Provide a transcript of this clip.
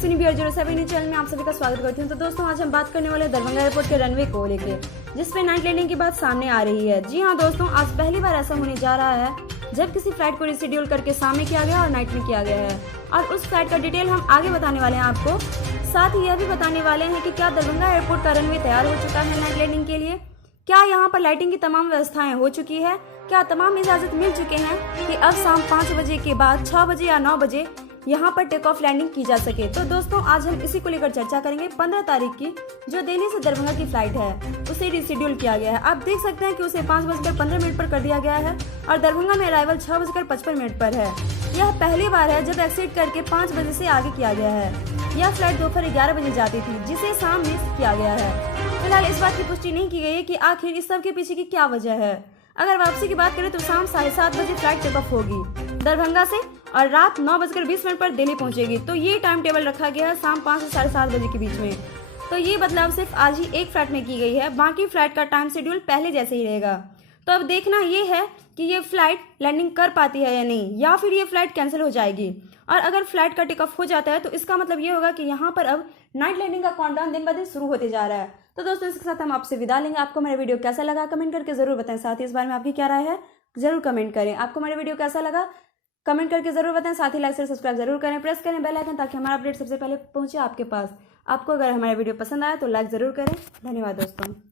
सुनी BR07 channel में आप सभी का स्वागत करती हूँ। तो दोस्तों आज हम बात करने वाले हैं दरभंगा एयरपोर्ट के रनवे को लेके, जिसपे नाइट लैंडिंग की बात सामने आ रही है। जी हाँ दोस्तों, आज पहली बार ऐसा होने जा रहा है जब किसी फ्लाइट को रिशेड्यूल करके शाम में किया गया और नाइट में किया गया है। और उस फ्लाइट का डिटेल हम आगे बताने वाले हैं आपको। साथ ही यह भी बताने वाले हैं कि क्या दरभंगा एयरपोर्ट का रनवे तैयार हो चुका है नाइट लैंडिंग के लिए, क्या यहाँ पर लाइटिंग की तमाम व्यवस्थाएं हो चुकी है, क्या तमाम इजाजत मिल चुके हैं कि अब शाम 5 बजे के बाद 6 बजे या 9 बजे यहाँ पर टेक ऑफ लैंडिंग की जा सके। तो दोस्तों आज हम इसी को लेकर चर्चा करेंगे। 15 तारीख की जो दिल्ली से दरभंगा की फ्लाइट है उसे रिशेड्यूल किया गया है। आप देख सकते हैं कि उसे 5:15 पर कर दिया गया है और दरभंगा में अराइवल 6:55 पर है। यह पहली बार है जब एक्सीड करके 5 बजे से आगे किया गया है। यह फ्लाइट दोपहर 11 बजे जाती थी जिसे शाम में किया गया है। फिलहाल इस बात की पुष्टि नहीं की गई है कि आखिर इस सब के पीछे की क्या वजह है। अगर वापसी की बात करें तो शाम 7:30 बजे फ्लाइट टेक ऑफ होगी दरभंगा से और रात 9:20 पर दिल्ली पहुंचेगी। तो ये टाइम टेबल रखा गया है शाम 5 से 7:30 बजे के बीच में। तो ये बदलाव सिर्फ आज ही एक फ्लाइट में की गई है, बाकी फ्लाइट का टाइम शेड्यूल पहले जैसे ही रहेगा। तो अब देखना ये है कि ये फ्लाइट लैंडिंग कर पाती है या नहीं, या फिर ये फ्लाइट कैंसिल हो जाएगी। और अगर फ्लाइट का टेक ऑफ हो जाता है तो इसका मतलब ये होगा कि यहाँ पर अब नाइट लैंडिंग का काउंटडाउन दिन ब दिन शुरू होते जा रहा है। तो दोस्तों इसके साथ हम आपसे विदा लेंगे। आपको मेरा वीडियो कैसा लगा कमेंट करके जरूर बताएं। साथ ही इस बारे में आपकी क्या राय है जरूर कमेंट करें। आपको मेरा वीडियो कैसा लगा कमेंट करके जरूर बताएं। साथ ही लाइक शेयर सब्सक्राइब जरूर करें, प्रेस करें बेल आइकन ताकि हमारा अपडेट सबसे पहले पहुंचे आपके पास। आपको अगर हमारा वीडियो पसंद आया तो लाइक जरूर करें। धन्यवाद दोस्तों।